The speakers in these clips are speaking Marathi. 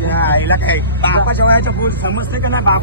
याला काय बापाच्या वयाच्या पुढे समजते का नाही बाप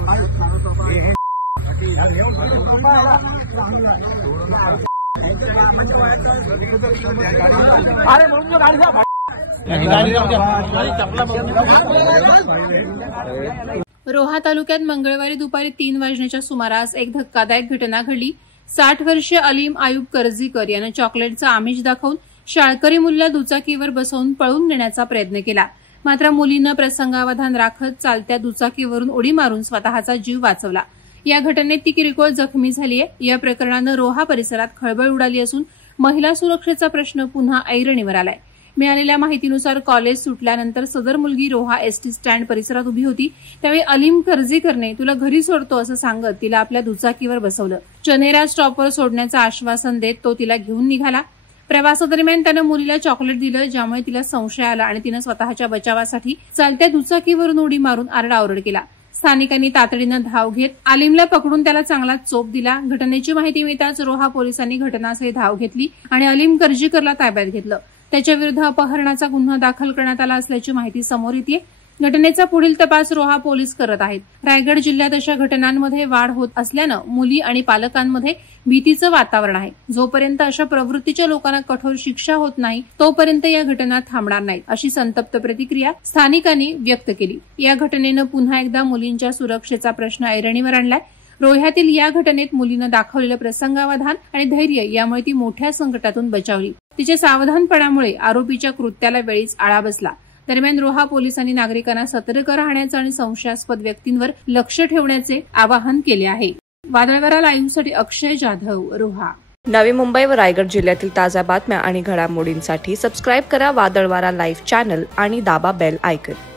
रोहा तालुक्यात मंगळवारी दुपारी 3 वाजण्याच्या सुमारास एक धक्कादायक घटना घडली। 60 वर्षीय अलीम आयुब कर्जीकर यानं चॉकलेटचं आमिष दाखवून शाळकरी मुलीला दुचाकीवर बसवून पळून नेण्याचा प्रयत्न केला। मात्र मुलीनं प्रसंगावधान राखत चालत्या दुचाकीवरून उडी मारून स्वतःचा जीव वाचवला। या घटनेत ती किरकोळ जखमी झाली आहे। या प्रकरणानं रोहा परिसरात खळबळ उडाली असून महिला सुरक्षेचा प्रश्न पुन्हा ऐरणीवर आलाय। मिळालेल्या माहितीनुसार कॉलेज सुटल्यानंतर सदर मुलगी रोहा एसटी स्टँड परिसरात उभी होती। त्यावेळी अलीम कर्जीकरने तुला घरी सोडतो असं सांगत तिला आपल्या दुचाकीवर बसवलं। चनेरा स्टॉपवर सोडण्याचं आश्वासन देत तो तिला घेऊन निघाला। प्रवासादरम्यान त्यानं मुलीला चॉकलेट दिलं, ज्यामुळे तिला संशय आला आणि तिनं स्वतःच्या बचावासाठी चालत्या दुचाकीवरून उडी मारून आरडाओरड केला। स्थानिकांनी तातडीनं धाव घेत आलिमला पकडून त्याला चांगला चोप दिला। घटनेची माहिती मिळताच रोहा पोलिसांनी घटनास्थळी धाव घेतली आणि अलीम कर्जीकरला ताब्यात घेतलं। त्याच्याविरुद्ध अपहरणाचा गुन्हा दाखल करण्यात आला असल्याची माहिती समोर येते। घटनेचा पुढील तपास रोहा पोलीस करत आहेत। रायगड जिल्ह्यात अशा घटनांमध्ये वाढ होत असल्यानं मुली आणि पालकांमध्ये भीतीचं वातावरण आहे। जोपर्यंत अशा प्रवृत्तीच्या लोकांना कठोर शिक्षा होत नाही तोपर्यंत या घटना थांबणार नाहीत, अशी संतप्त प्रतिक्रिया स्थानिकांनी व्यक्त केली। या घटनेनं पुन्हा एकदा मुलींच्या सुरक्षेचा प्रश्न ऐरणीवर आणलाय। रोह्यातील या घटनेत मुलीनं दाखवलेलं प्रसंगावधान आणि धैर्य यामुळे ती मोठ्या संकटातून बचावली। तिच्या सावधानपणामुळे आरोपीच्या कृत्याला वेळीच आळा बसला। दरम्यान रोहा पोलिसांनी नागरिकांना सतर्क राहण्याचं आणि संशयास्पद व्यक्तींवर लक्ष ठेवण्याचे आवाहन केले आहे। वादळवारा लाईव्हसाठी अक्षय जाधव, रोहा। नवी मुंबई व रायगड जिल्ह्यातील ताज्या बातम्या आणि घडामोडींसाठी सबस्क्राईब करा वादळवारा लाईव्ह चॅनल आणि दाबा बेल आयकॉन।